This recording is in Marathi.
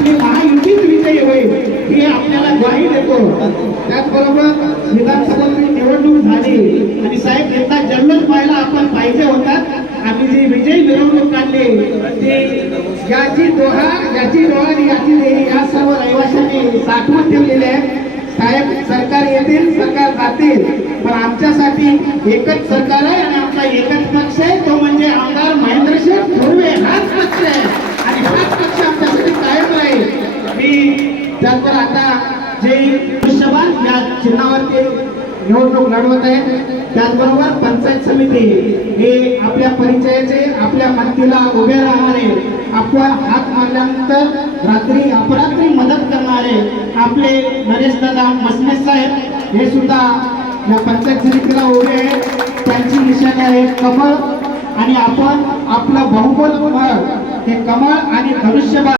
आपली महायुतीच विजयी होईल हे आपल्याला ग्वाही देतो। त्याचबरोबर विधानसभा निवडणूक झाली आणि साहेब यंदा जल्लोष पाहायला आपण पाहिजे होतात। आम्ही जी विजय मिरवणूक काढली ती याची डोहा आणि याची देही या सर्व रहिवाशांनी साठवून ठेवलेले आहे। साहेब सरकार येतील सरकार जातील पण आमच्यासाठी एकच सरकार आहे आणि आमचा एकच पक्ष आहे तो म्हणजे आमदार महेंद्रशेठ धुर्वे हाच पक्ष आहे आणि हाच पक्ष आमच्यासाठी कायम राहील। मी त्यानंतर आता जे धनुष्यबाण या चिन्हावरती निवडणूक लढवत आहे त्याचबरोबर पंचायत समिती हे आपल्या परिचयाचे आपल्या मदतीला उभे राहणारे आपण हात मारल्यानंतर रात्री अपरात्री मदत करणारे आपले नरेश दादा मसने साहेब हे सुद्धा या पंचायत समितीला उभे आहेत। त्यांची निशाणी आहे कमळ आणि आपण आपलं बहुबल हे कमळ आणि धनुष्यबाण